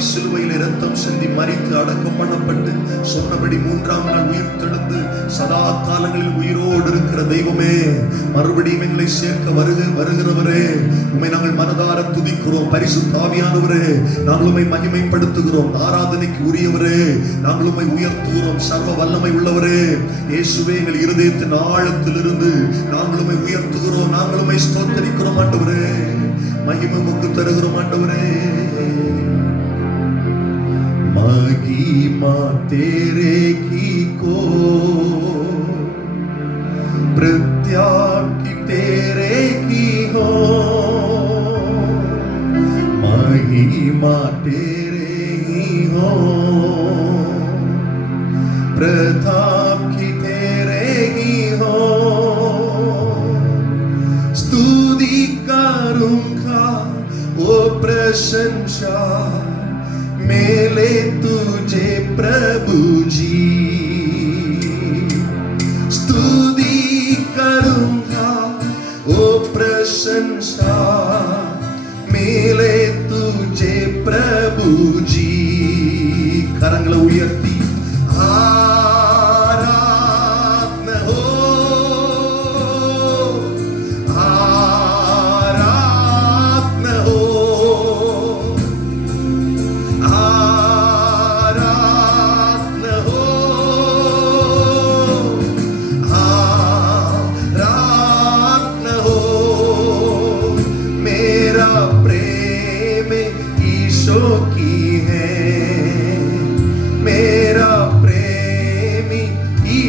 கல்வாரி சிலுவையில் இரத்தம் சிந்தி மறித்து அடக்கம் பண்ணப்பட்டு சொன்னபடி மூன்றாம் நாள் உயிர் தெழுந்து சதா காலங்களில் உயிரோடு இருக்கிற தெய்வமே மறுபடியும் எங்களை சேர்க்க வருக வருகிறவரே. உண்மை நாங்கள் மனதார துதிக்கிறோம். பரிசு தாவியானவரே நாங்கள் உண்மை மகிமைப்படுத்துகிறோம். ஆராதனைக்கு உரியவரே நாங்கள் உண்மை உயர்த்துகிறோம். சர்வ வல்லமை உள்ளவரே இயேசுவே எங்கள் இருதயத்தின் ஆழத்திலிருந்து நாங்கள் உண்மை உயர்த்துகிறோம். நாங்கள் உண்மை ஸ்தோத்தரிக்கிறோம் ஆண்டவரே. மகிமை முக்கு தருகிறோம் ஆண்டவரே. महिमा तेरे की को प्रत्याग की तेरे की हो महिमा तेरे ही हो प्रताप की तेरे ही हो स्तुति करूंगा ओ प्रशंसा de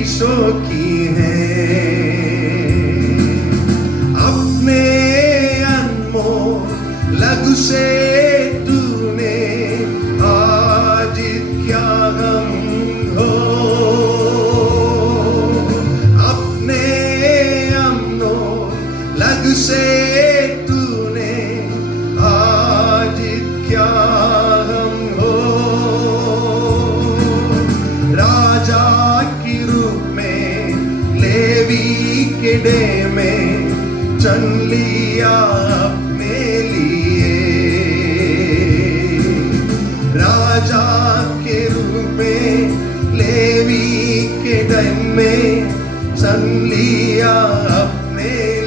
ईशो की लिया अपने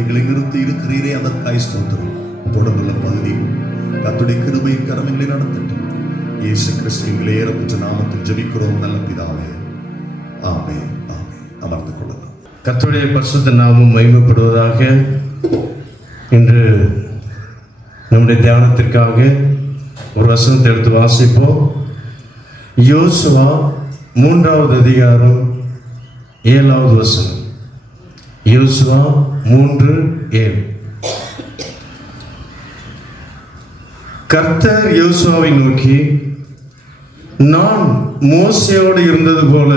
எங்களை நிறுத்தி இருக்கிறீரே அதற்காய் ஸ்தோத்திரம். தொடர்ந்துள்ள பகுதி கத்துடைய கிருபையின் கடமைகளை நடத்தட்டும். இயேசு கிறிஸ்து ஏறப்பட்ட நாமத்தில் ஜபிக்கிறோம் நல்ல பிதாவே. ஆமே ஆமே அமர்ந்து கொள்ளலாம் கத்துடைய பரிசுத்த நாமம் மகிமைப்படுவதாக இன்று நம்முடைய தியானத்திற்காக ஒரு வசனத்தை எடுத்து வாசிப்போம். யோசுவா மூன்றாவது அதிகாரம் ஏழாவது வசனம். யோசுவா மூன்று ஏழு. கர்த்தர் யோசுவாவை நோக்கி நான் மோசையோடு இருந்தது போல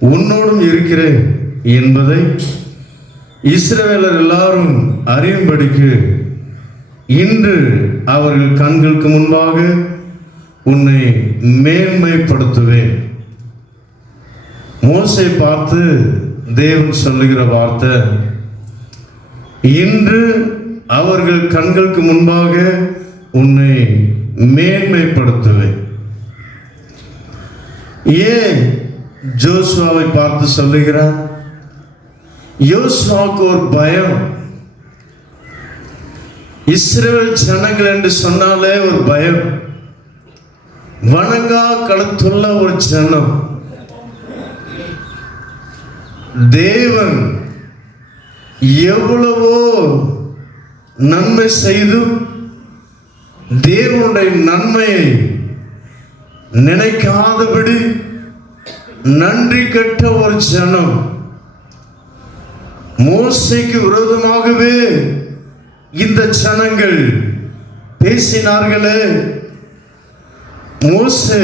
உன்னோடும் இருக்கிறேன் என்பதை இஸ்ரவேலர் எல்லாரும் அறியும்படிக்கு இன்று அவர்கள் கண்களுக்கு முன்பாக உன்னை மேன்மைப்படுத்துவேன். மோசை பார்த்து தேவன் சொல்லுகிற வார்த்தை இன்று அவர்கள் கண்களுக்கு முன்பாக உன்னை மேன்மைப்படுத்துவேன். ஏன் ஜோஸ்வாவை பார்த்து சொல்லுகிறார்? யோசுவாவுக்கு ஒரு பயம். இஸ்ரேல் ஜனங்கள் என்று சொன்னாலே ஒரு பயம். வணங்கா களத்துள்ள ஒரு ஜனம். தேவன் எவ்வளவோ நன்மை செய்தும் தேவனுடைய நன்மையை நினைக்காதபடி நன்றி கெட்ட ஒரு ஜனம் மோசைக்கு விரோதமாகவே இந்த ஜனங்கள் பேசினார்களே. மோசே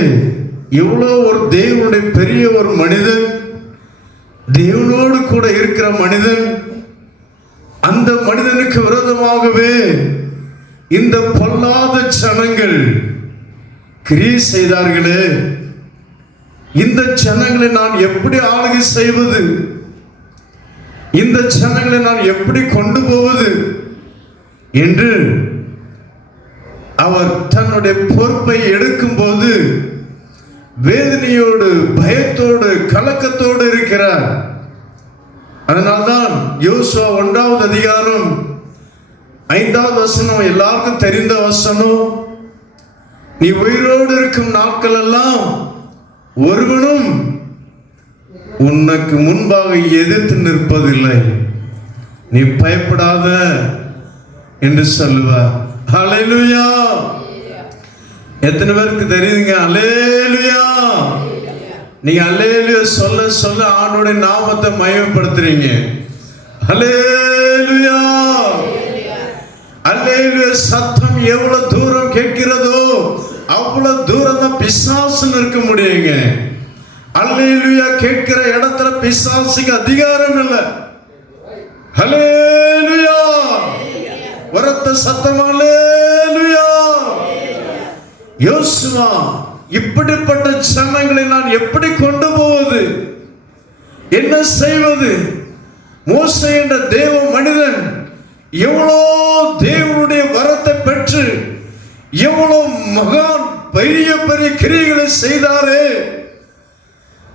எவ்வளோ ஒரு தேவனுடைய பெரிய ஒரு மனிதன். தேவனோடு கூட இருக்கிற மனிதன் அந்த மனிதனுக்கு விரோதமாகவே இந்த பொல்லாத ஜனங்கள் கிரியை செய்தார்களே. இந்த ஜனங்களை நான் எப்படி ஆளுகை செய்வது? இந்த ஜனங்களை நான் எப்படி கொண்டு போவது? என்று அவர் தன்னுடைய பொறுப்பை எடுக்கும்போது வேதனையோடு பயத்தோடு கலக்கத்தோடு இருக்கிறார். அதனால்தான் யோசுவா ஒன்றாவது அதிகாரம் ஐந்தாவது வசனம் எல்லாருக்கும் தெரிந்த வசனம். நீ உயிரோடு இருக்கும் நாட்கள் எல்லாம் ஒருவனும் உனக்கு முன்பாக எதிர்த்து நிற்பதில்லை. நீ பயப்படாத என்று சொல்லுவார். அலையிலுயா எத்தனை பேருக்கு தெரியுதுங்க? அலே நீங்க அல்லேலுயா சொல்ல சொல்ல ஆண்டோட நாமத்தை மயமப்படுத்துறீங்க அலேலுயா அலேலுய சத்தம் எவ்வளவு தூரம் கேட்கிறதோ அவ்வளவு தூரம் தான் பிசாசுன்னு இருக்க முடியுங்க. அல்லேலுயா கேட்கிற இடத்துல பிசாசுக்கு அதிகாரம் இல்லை. ஹalleluya உரத்த சத்தம் அல்லேலுயா. யோசுவா. இப்படிப்பட்ட ஜனங்களை நான் எப்படி கொண்டு போவது? என்ன செய்வது? மோசை என்ற தேவ மனிதன் எவ்வளோ தேவனுடைய வரத்தை பெற்று எவ்வளோ மகான் பெரிய பெரிய கிரிகளை செய்தாரே.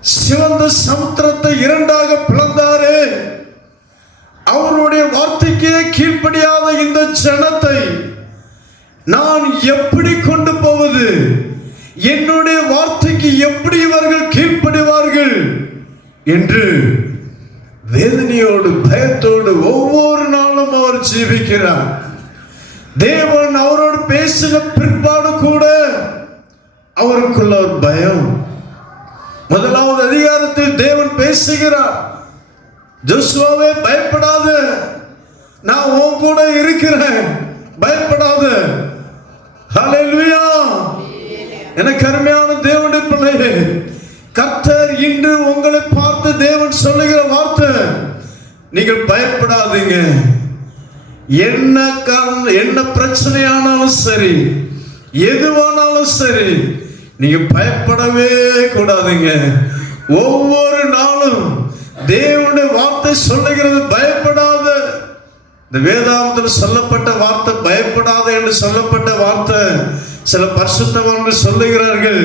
சிவந்த சமுத்திரத்தை இரண்டாக பிளந்தாரே. அவருடைய வார்த்தைக்கே கீழ்ப்படியாத இந்த ஜனத்தை நான் எப்படி கொண்டு போவது? என்னுடைய வார்த்தைக்கு எப்படி இவர்கள் கீழ்ப்படுவார்கள் என்று வேதனையோடு பயத்தோடு ஒவ்வொரு நாளும் அவர் ஜீவிக்கிறார். தேவன் அவரோடு பேசின பிற்பாடு கூட அவருக்குள்ள ஒரு பயம். முதலாவது அதிகாரத்தில் தேவன் பேசுகிறார் ஜோசுவாவே பயப்படாத. நான் உன் கூட இருக்கிறேன். பயப்படாத. ஹalleluya. எனக்கு அருமையான தேவனுடைய பிள்ளையே கர்த்தர் இன்று உங்களை பார்த்து தேவன் சொல்லுகிற வார்த்தை நீங்கள் பயப்படாதீங்க. என்ன காரணம் என்ன பிரச்சனையானாலும் சரி எதுவானாலும் சரி நீங்க பயப்படவே கூடாதுங்க. ஒவ்வொரு நாளும் தேவனுடைய வார்த்தை சொல்லுகிறது பயப்படாத. இந்த வேதாந்தத்தில் சொல்லப்பட்ட வார்த்தை பயப்படாத என்று சொல்லப்பட்ட வார்த்தை சில பரிசுத்தவான்கள் சொல்லுகிறார்கள்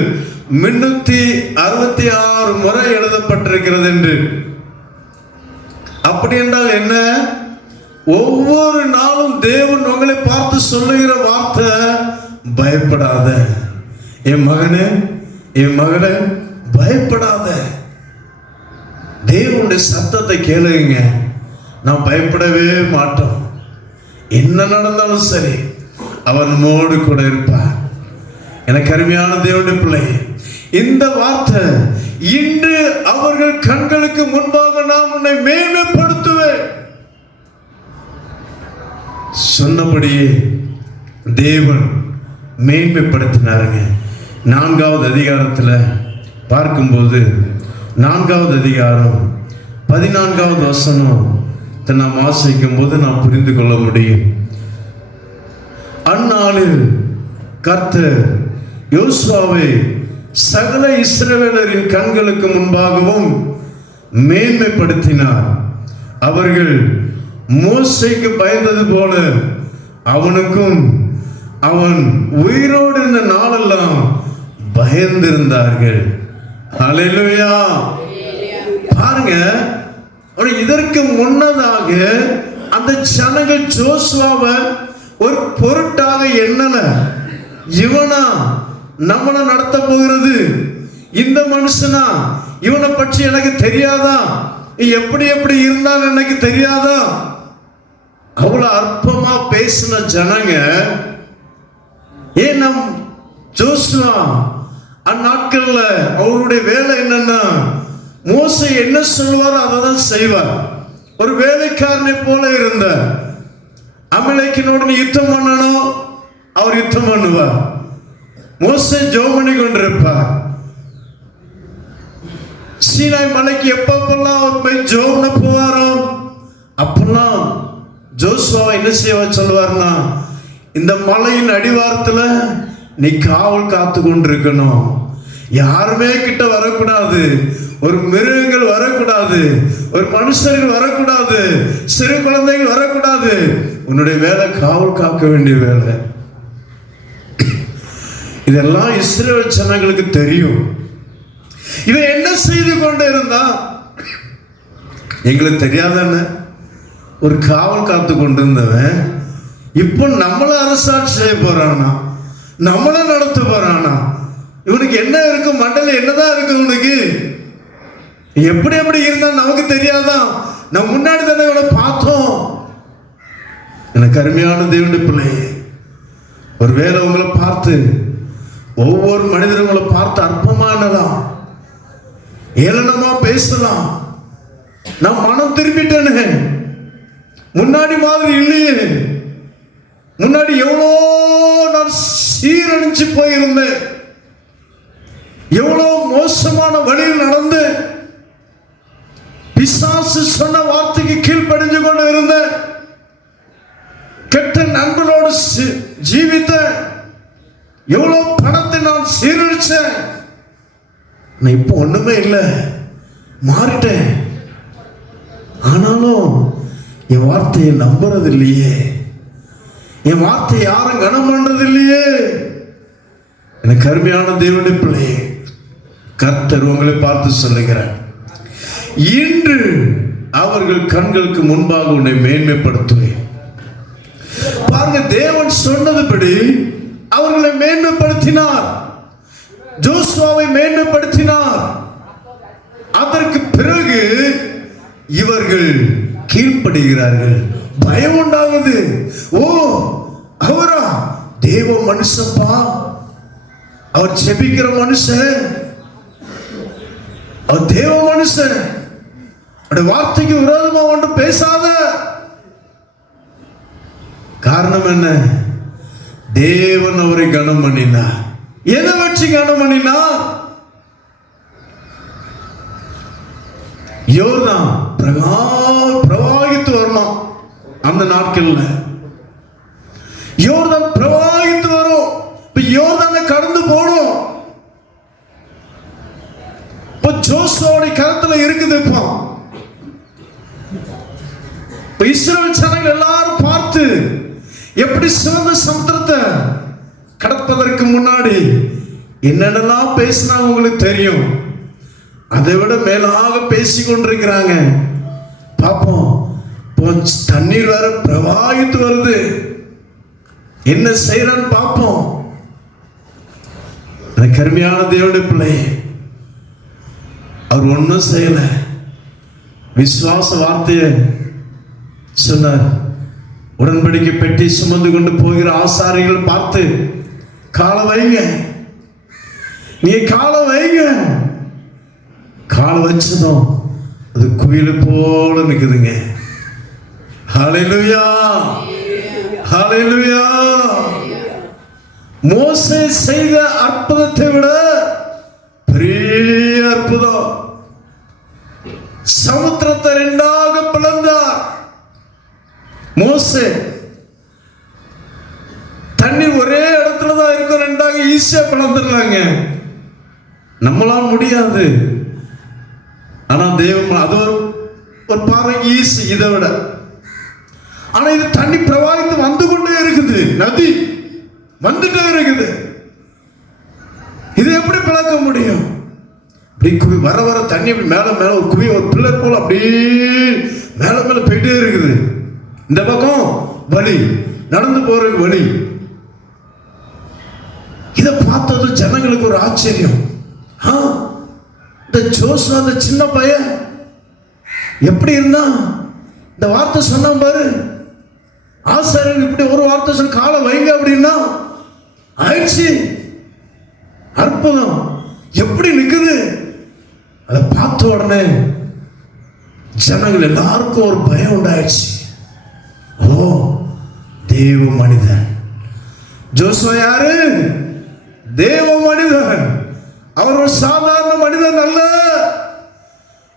முன்னூத்தி அறுபத்தி ஆறு முறை எழுதப்பட்டிருக்கிறது என்று. அப்படி என்றால் என்ன? ஒவ்வொரு நாளும் தேவன் உங்களை பார்த்து சொல்லுகிற வார்த்தை பயப்படாத. என் மகனே என் மகனே பயப்படாத. தேவனுடைய சத்தத்தை கேளுங்க. நான் பயப்படவே மாட்டோம். என்ன நடந்தாலும் சரி அவன் மோடு கூட இருப்பான். எனக்கு அருமையான தேவனுடைய பிள்ளை இந்த வார்த்தை இன்று அவர்கள் கண்களுக்கு முன்பாக நான் உன்னை மேன்மைப்படுத்துவேன். சொன்னபடியே தேவன் மேன்மைப்படுத்தினாருங்க. நான்காவது அதிகாரத்தில் பார்க்கும்போது நான்காவது அதிகாரம் பதினான்காவது வசனம் நாம் வாசிக்கும் போது நாம் புரிந்து கொள்ள முடியும். அந்நாளில் கர்த்தர் யோசுவாவை சகல இஸ்ரவேலரின் கண்களுக்கு முன்பாகவும் மேன்மைப்படுத்தினார். அவர்கள் மோசைக்கு பயந்தது போல அவனுக்கும் அவன் உயிரோடு இருந்த நாளெல்லாம் பயந்திருந்தார்கள். அலையிலுயா பாருங்க இதற்கு முன்னதாக அந்த ஜனங்கள் ஜோஸ்வாவை ஒரு பொருட்டாக எண்ணல. இவனா நம்மளை நடத்த போகிறது. இந்த மனுஷனா? இவனை பற்றி எனக்கு தெரியாதா? எப்படி எப்படி இருந்தான்னு எனக்கு தெரியாதா? அவ்வளோ அற்பமா பேசின ஜனங்க ஏன் நம் ஜோஸ்னா அந்நாட்கள்ல அவருடைய வேலை என்னன்னா மோசை என்ன சொல்வாரோ அதை தான் செய்வார். ஒரு வேலைக்காரனை போல இருந்த அமலைக்கினோட யுத்தம் பண்ணணும் அவர் யுத்தம் பண்ணுவார். மோச ஜோம் பண்ணி கொண்டிருப்பார். சீனாய் மலைக்கு எப்பப்பெல்லாம் அவர் போய் ஜோம்ன போவாரோ அப்பெல்லாம் ஜோசுவா என்ன செய்வ சொல்லுவார்னா இந்த மலையின் அடிவாரத்தில் நீ காவல் காத்து கொண்டிருக்கணும். யாருமே கிட்ட வரக்கூடாது. ஒரு மிருகங்கள் வரக்கூடாது. ஒரு மனுஷர்கள் வரக்கூடாது. சிறு குழந்தைகள் வரக்கூடாது. உன்னுடைய வேலை காவல் காக்க வேண்டிய வேலை. இதெல்லாம் இஸ்ரேல் ஜனங்களுக்கு தெரியும். இவன் என்ன செய்து கொண்டு இருந்தா எங்களுக்கு தெரியாதானே? ஒரு காவல் காத்து கொண்டு இருந்தவன் இப்போ நம்மள அரசாட்சி செய்ய போறானா? நம்மள நடத்த போறானா? இவனுக்கு என்ன இருக்கு? மண்டல என்னதான் இருக்கு இவனுக்கு? எப்படி எப்படி இருந்தா நமக்கு தெரியாதான் நம்ம முன்னாடி தானே இவனை பார்த்தோம். எனக்கு அருமையான தேவனுடைய பிள்ளையே ஒருவேளை உங்களை பார்த்து ஒவ்வொரு மனிதர்களை பார்த்து அற்பமானலாம். ஏளனமா பேசலாம். நான் மனம் திரும்பிட்டேனே. முன்னாடி மாதிரி இல்லையே. முன்னாடி எவ்வளோ நான் சீரழிஞ்சு போயிருந்தேன். எவ்வளோ மோசமான வழியில் நடந்து பிசாசு சொன்ன வார்த்தைக்கு கீழ்ப்படிஞ்சு கொண்டு இருந்தேன். கெட்ட நண்பனோடு சி- ஜீவித்தேன். எவ்வளோ பணத்தை நான் சீரழிச்சேன். நான் இப்போ ஒண்ணுமே இல்லை. மாறிட்டேன். ஆனாலும் என் வார்த்தையை நம்புறது இல்லையே என் வார்த்தையை யாரும் கனம் பண்றது இல்லையே எனக்கு அருமையான தேவனுடைய பிள்ளையே கர்த்தர் உங்களை பார்த்து சொல்லுகிறார். இன்று அவர்கள் கண்களுக்கு முன்பாக உன்னை மேன்மைப்படுத்துவேன். பாருங்க தேவன் சொன்னதுபடி அவர்களை மேன்மைப்படுத்தினார். ஜோஸ்வாவை மேன்மைப்படுத்தினார். அதற்கு பிறகு இவர்கள் கீழ்ப்படுகிறார்கள். பயம் உண்டாகுது. ஓ அவரா? தேவ மனுஷப்பா? அவர் செபிக்கிற மனுஷன். அவர் தேவ மனுஷன். அவருடைய வார்த்தைக்கு விரோதமா ஒன்று பேசாத. காரணம் என்ன? தேவன் அவரை கனம் பண்ணினார். எதை வச்சு கனம் பண்ணினார்? யோர்தான் பிரகா பிரவாகித்து வரணும் அந்த நாட்கள்ல. யோர்தான் பிரவாகித்து வரும். இப்ப யோர்தான கடந்து போடும் இப்ப ஜோசோடைய கருத்துல இருக்குது இப்போ. இப்ப இஸ்ரவேல் சனங்கள் எல்லாரும் பார்த்து எப்படி சிவந்த சமுத்திரத்தை கடப்பதற்கு முன்னாடி என்னென்னலாம் பேசினா உங்களுக்கு தெரியும்? அதை விட மேலாக பேசி கொண்டிருக்கிறாங்க. பார்ப்போம் இப்போ தண்ணீர் வேற பிரவாகித்து வருது. என்ன செய்யறன்னு பார்ப்போம் எனக்கு அருமையான தேவனுடைய பிள்ளை. அவர் ஒன்றும் செய்யல. விசுவாச வார்த்தையை சொன்னார். உடன்படிக்கை பெட்டி சுமந்து கொண்டு போகிற ஆசாரிகள் பார்த்து கால வைங்க. நீ கால வைங்க. கால வச்சதும் அது குயில் போல நிக்குதுங்க. ஹalleluya. ஹalleluya. மோசே செய்த அற்புதத்தை விட பெரிய அற்புதம் சமுத்திரத்தை ரெண்டாக பிளந்தார் மோசு தண்ணி ஒரே இடத்துல தான் இருக்கும் ரெண்டாக ஈஸியாக பிளந்துடலாங்க நம்மளால் முடியாது. ஆனால் தெய்வம் அது ஒரு ஒரு பார்வைக்கு ஈஸி இதை விட. ஆனால் இது தண்ணி பிரவாகித்து வந்து கொண்டே இருக்குது. நதி வந்துட்டே இருக்குது. இது எப்படி பிளக்க முடியும்? இப்படி குவி வர வர தண்ணி அப்படி மேலே மேலே ஒரு குவி ஒரு பிள்ளை போல் அப்படியே மேலே மேலே போயிட்டே இருக்குது. இந்த பக்கம் வழி நடந்து போற வழி இதை பார்த்தது ஜனங்களுக்கு ஒரு ஆச்சரியம். ஆ, இந்த ஜோசு அந்த சின்ன பையன் எப்படி இருந்தான்? இந்த வார்த்தை சொன்னான் பாரு. ஆசாரியன் இப்படி ஒரு வார்த்தை சொன்ன காலை வைங்க அப்படின்னா ஆயிடுச்சு. அற்புதம். எப்படி நிற்குது அதை பார்த்த உடனே ஜனங்கள் எல்லாருக்கும் ஒரு பயம் உண்டாயிடுச்சு. ஓ தேவ மனிதன். ஜோசோ யாரு? தேவ மனிதன். அவர் ஒரு சாதாரண மனிதன் அல்ல.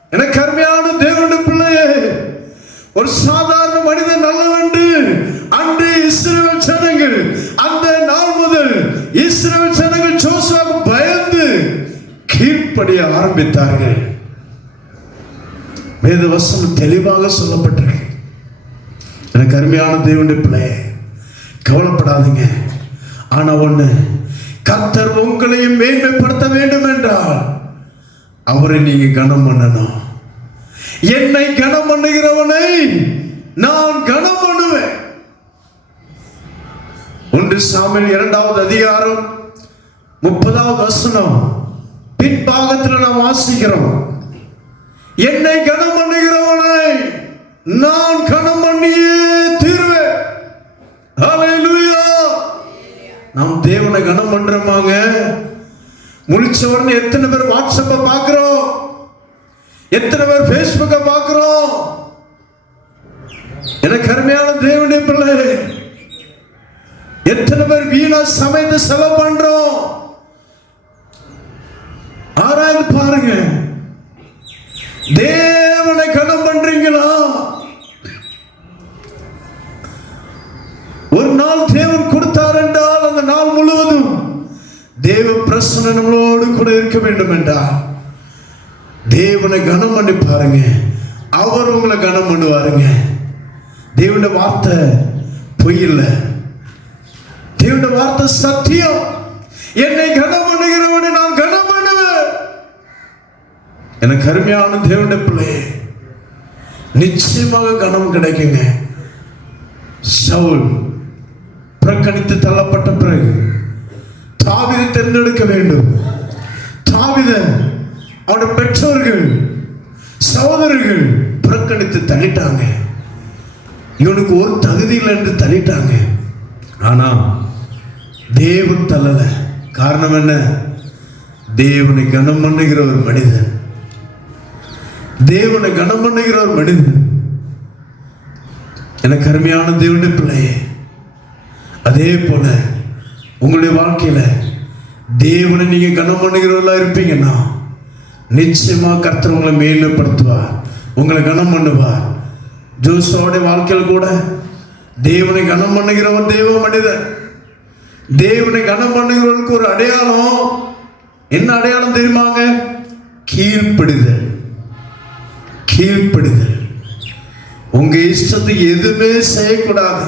எனக்கு அருமையான தேவனுடைய பிள்ளையே ஒரு சாதாரண மனிதன் நல்லவன்று அன்று இஸ்ரேல் ஜனங்கள் அந்த நாள் முதல் இஸ்ரேல் ஜனங்கள் ஜோசுவாக்கு பயந்து கீழ்ப்படிய ஆரம்பித்தார்கள். வேத வசனம் தெளிவாக சொல்லப்பட்டிருக்கு. எனக்கு அருமையான தேவனுடைய பிள்ளையே கவலைப்படாதீங்க. ஆனா ஒண்ணு கர்த்தர் உங்களையும் மேன்மைப்படுத்த வேண்டும் என்றால் அவரை நீங்க கனம் பண்ணணும். என்னை கனம் பண்ணுகிறவனை நான் கனம் பண்ணுவேன். ஒன்று சாமியில் இரண்டாவது அதிகாரம் முப்பதாவது வசனம். பின்பாகத்தில் நாம் வாசிக்கிறோம். என்னை கனம் பண்ணுகிறவனை நான் கணம் பண்ணியே தீர்வேன். நாம் தேவனை கணம் பண்றோமாங்க முழிச்ச உடனே எத்தனை பேர் வாட்ஸ்அப்பை பாக்குறோம் எத்தனை பேர் ஃபேஸ்புக்கை பாக்குறோம் எனக்கு அருமையான தேவனுடைய பிள்ளை. எத்தனை பேர் வீணா சமைத்து செலவு பண்றோம்? ஆராய்ந்து பாருங்க. தேவ தேவ பிரசன்னம் நம்மளோடு கூட இருக்க வேண்டும் என்றால் தேவனை கனம் பண்ணி பாருங்க அவர் உங்களை கனம் பண்ணுவாருங்க தேவனுடைய வார்த்தை பொய் இல்லை தேவனுடைய வார்த்தை சத்தியம் என்னை கனம் பண்ணுகிறவனை நான் கனம் பண்ணுவேன் எனக்கு அருமையான தேவனுடைய பிள்ளை நிச்சயமாக கனம் கிடைக்குங்க சவுல் புறக்கணித்து தள்ளப்பட்ட பிறகு தாவிதை தேர்ந்தெடுக்க வேண்டும். தாவித அவனுடைய பெற்றோர்கள் சகோதரர்கள் புறக்கணித்து தள்ளிட்டாங்க. இவனுக்கு ஒரு தகுதி இல்லை என்று தள்ளிட்டாங்க. ஆனா தேவன் தள்ளல. காரணம் என்ன? தேவனை கனம் பண்ணுகிற ஒரு மனிதன். தேவனை கனம் பண்ணுகிற ஒரு மனிதன். எனக்கு அருமையான தேவனுடைய பிள்ளையே. அதே போல உங்களுடைய வாழ்க்கையில் தேவனை நீங்கள் கனம் பண்ணுகிறவர்களாக இருப்பீங்கன்னா நிச்சயமாக கர்த்தர் உங்களை மேன்மைப்படுத்துவார். உங்களை கனம் பண்ணுவார். ஜோசோடைய வாழ்க்கையில் கூட தேவனை கனம் பண்ணுகிறவன் தேவ மனிதன் தேவனை கனம் பண்ணுகிறவனுக்கு ஒரு அடையாளம். என்ன அடையாளம் தெரியுமாங்க? கீழ்ப்படிதல். கீழ்ப்படிதல். உங்க இஷ்டத்துக்கு எதுவுமே செய்யக்கூடாது.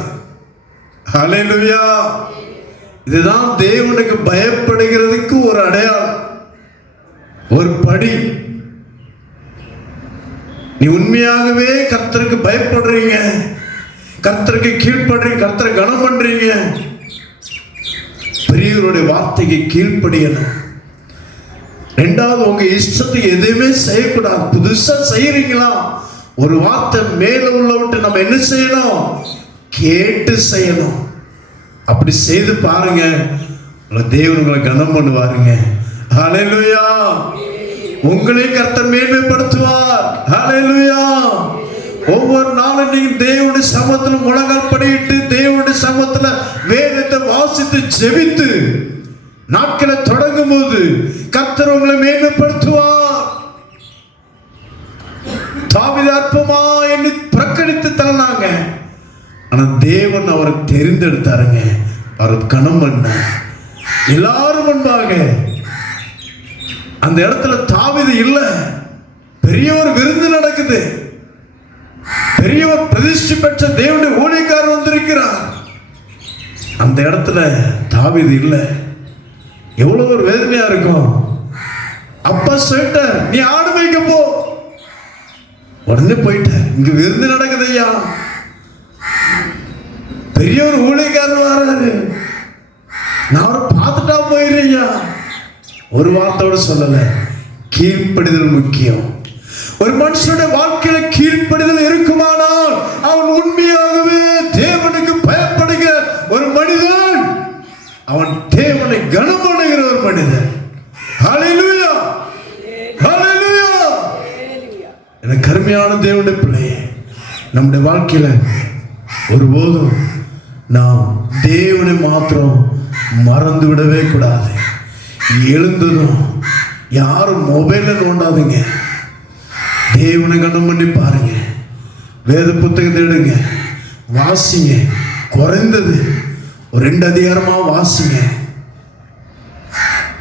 ஹalleluya இதுதான் தேவனுக்கு பயப்படுகிறதுக்கு ஒரு அடையாளம் ஒரு படி. நீ உண்மையாகவே கர்த்தருக்கு பயப்படுறீங்க கர்த்தருக்கு கீழ்படுறீங்க கர்த்தரை கனம் பண்றீங்க. பெரியவருடைய வார்த்தைக்கு கீழ்ப்படியணும். ரெண்டாவது உங்க இஷ்டத்துக்கு எதுவுமே செய்யக்கூடாது. புதுசா செய்யறீங்களா? ஒரு வார்த்தை மேல உள்ள விட்டு நம்ம என்ன செய்யணும்? கேட்டு செய்யணும். அப்படி செய்து பாருங்க. உங்களை தேவன் உங்களை கனம் பண்ணுவாருங்க. ஹalleluya உங்களை கர்த்தர் மேன்மைப்படுத்துவார். ஹalleluya ஒவ்வொரு நாளும் நீங்க தேவனுடைய சமத்துல முழங்கால் படியிட்டு தேவனுடைய சமத்துல வேதத்தை வாசித்து ஜெபித்து நாட்களை தொடங்கும் போது கர்த்தர் உங்களை மேன்மைப்படுத்துவார். தாவித அற்பமா என்று பிரகடித்து தள்ளினாங்க. ஆனால் தேவன் அவரை தெரிந்தெடுத்தாருங்க. அவர் கணம் பண்ண எல்லாரும் முன்பாக அந்த இடத்துல தாவிது இல்லை. பெரிய ஒரு விருந்து நடக்குது. பெரிய ஒரு பிரதிஷ்டி பெற்ற தேவனுடைய ஊழியக்காரர் வந்திருக்கிறார். அந்த இடத்துல தாவிது இல்லை. எவ்வளோ ஒரு வேதனையா இருக்கும். அப்பா சொல்லிட்ட நீ ஆடு வைக்க போ. உடனே போயிட்ட இங்க விருந்து நடக்குது ஐயா. பெரிய ஒரு ஊழியக்காரர் வராரு. நான் அவரை பார்த்துட்டா போயிடுறேன் ஒரு வார்த்தையோட சொல்லல கீழ்ப்படிதல் முக்கியம். ஒரு மனுஷனுடைய வாழ்க்கையில கீழ்ப்படிதல் இருக்குமானால் அவன் உண்மையாகவே தேவனுக்கு பயப்படுகிற ஒரு மனிதன். அவன் தேவனை கனம் பண்ணுகிற ஒரு மனிதன். எனக்கு கருமையான தேவனுடைய பிள்ளையே நம்முடைய வாழ்க்கையில ஒருபோதும் நாம் தேவனை மாத்திரம் மறந்து விடவே கூடாது. எழுந்ததும் யாரும் மொபைலில் நோண்டாதீங்க. தேவனை கண்டம் பண்ணி பாருங்க. வேத புத்தகத்தை எடுங்க. வாசிங்க. குறைந்தது ஒரு ரெண்டு அதிகாரமாக வாசிங்க.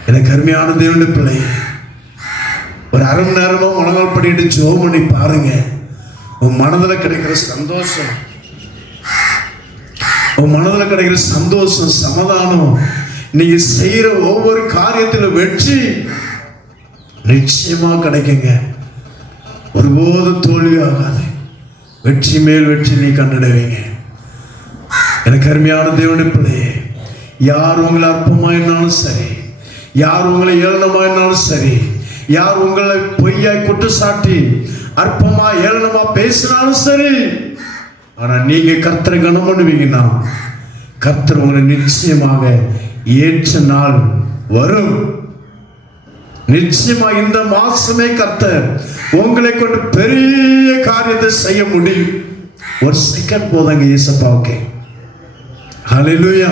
எனக்கு அருமையான தேவனுடைய பிள்ளை. ஒரு அரை மணி நேரமாக முழங்கால் பண்ணிட்டு ஜோம் பண்ணி பாருங்க. உன் மனதில் கிடைக்கிற சந்தோஷம். உன் மனதில் கிடைக்கிற சந்தோஷம் சமாதானம் நீங்க செய்யற ஒவ்வொரு காரியத்துல வெற்றி நிச்சயமா கிடைக்குங்க. ஒருபோதும் தோல்வி ஆகாது. வெற்றி மேல் வெற்றி நீ கண்டடைவீங்க எனக்கு அருமையான தேவனுடைய பிள்ளையே யார் உங்களை அற்பமாயினாலும் சரி யார் உங்களை ஏளனமாயினாலும் சரி யார் உங்களை பொய்யாய் குற்றச்சாட்டி அற்பமா ஏளனமா பேசினாலும் சரி ஆனால் நீங்கள் கர்த்தரை கனம் பண்ணுவீங்கன்னா கர்த்தர் உங்களை நிச்சயமாக ஏற்ற நாள் வரும். நிச்சயமா இந்த மாசமே கர்த்தர் உங்களை கொண்டு பெரிய காரியத்தை செய்ய முடியும். ஒரு செகண்ட் போதாங்க ஏசப்பாவுக்கு ஹalleluya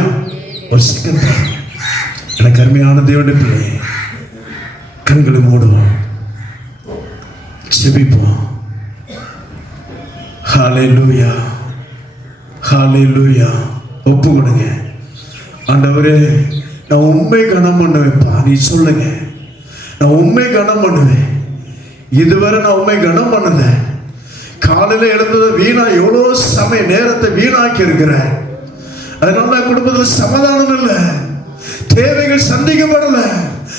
ஒரு செகண்ட் எனக்கு அருமையான தேவனுடைய பிள்ளையே கண்களை மூடுவோம். செபிப்போம் ஹalleluya ஹalleluya ஒப்பு கொடுங்க ஆண்டவரே நான் உண்மை கனம் பண்ணுவேன்ப்பா நீ சொல்லுங்க. நான் உண்மை கனம் பண்ணுவேன். இதுவரை நான் உண்மை கனம் பண்ணல. காலையில் எழுந்தது வீணா எவ்வளோ சமய நேரத்தை வீணாக்கி இருக்கிறேன் அதனால என் குடும்பத்தில் சமாதானம் இல்லை. தேவைகள் சந்திக்கப்படலை.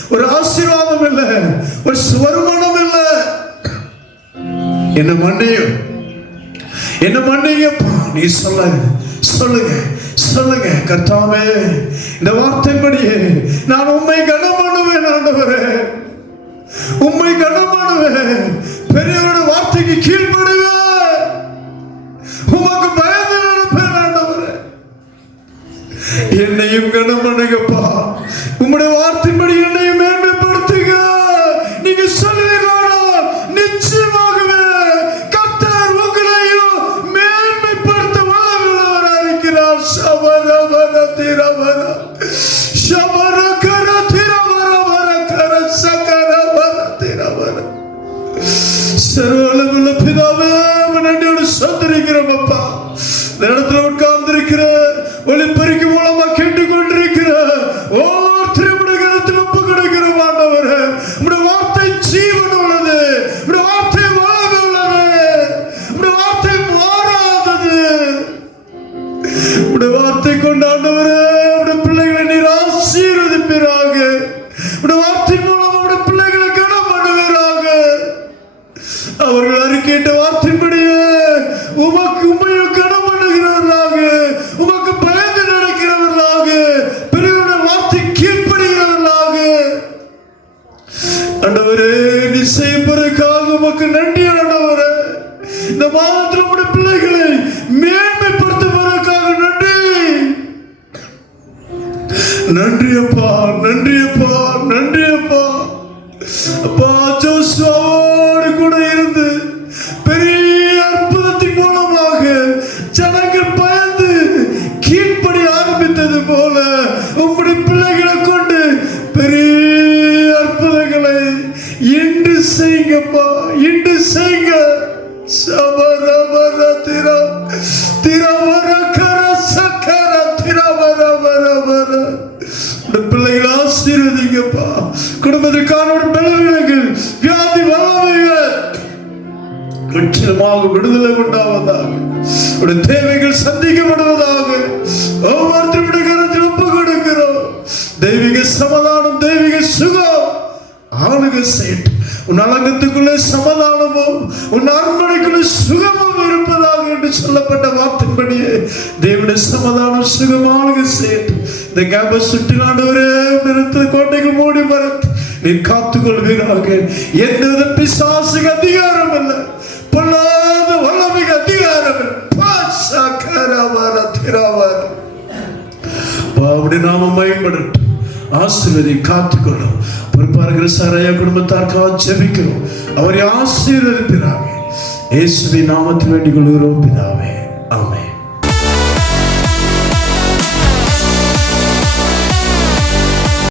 ஒரு ஆசீர்வாதம் இல்லை. ஒரு வருமானம் இல்லை. என்ன மன்னியும். என்ன மன்னிங்கப்பா நீ சொல்லுங்க சொல்லுங்க சொல்லுங்க கர்த்தாவே இந்த வார்த்தைப்படியே நான் உண்மை கனம் பண்ணுவேன் ஆண்டவரே. உண்மை கனம் பண்ணுவேன் பெரியவரோட வார்த்தைக்கு கீழ்ப்படுவேன். உமக்கு பயந்து நடப்பேன் ஆண்டவரே. என்னையும் கனம் பண்ணுங்கப்பா உம்முடைய வார்த்தைப்படி என்னையும் சர்வலமுள்ள பிதாவே நன்றியோடு சந்திருக்கிறோம் அப்பா இந்த இடத்துல உட்கார்ந்திருக்கிற ஒளிப்பெருக்கி உமக்கு நன்றி ஆண்டவரே. இந்த மாதத்தில் உடைய பிள்ளைகளை மேன்மைப்படுத்துவதற்காக நன்றி. நன்றி அப்பா நன்றி அப்பா நன்றி அப்பா அப்பா குடும்பத்திற்கான ஒரு பலவீனங்கள் வியாதி வல்லமைகள். முற்றிலுமாக விடுதலை உண்டாவதாக உடைய தேவைகள் சந்திக்கப்படுவதாக ஒவ்வொருத்தருடைய கருத்தில் ஒப்பு கொடுக்கிறோம். தெய்வீக சமாதானம் தெய்வீக சுகம். ஆளுக செய்யட்டும். உன் அலங்கத்துக்குள்ளே சமாதானமும் உன் அரண்மனைக்குள்ளே சுகமும் இருப்பதாக என்று சொல்லப்பட்ட வார்த்தைப்படியே தேவனுடைய சமாதானம் சுகம் ஆளுக செய்யட்டும். இந்த கேம்பஸ் சுற்றிலாண்டு ஒரே நிறுத்த கோட்டைகள் மூடி மறத்து நீ காத்துக்கொள்வீராக எந்தவித பிசாசுக்கு அதிகாரம் இல்லை பொல்லாத வல்லமைக்கு அதிகாரம் இல்லை அப்படி நாம பயன்படட்டும் ஆசீர்வதி காத்துக்கொள்ளும். பொறுப்பாருக்கிற சாரையா குடும்பத்தாருக்காக ஜெபிக்கிறோம். அவரை ஆசீர்வதிப்பினாவே இயேசுவின் நாமத்தில் வேண்டிக் கொள்கிறோம் பிதாவே. ஆமே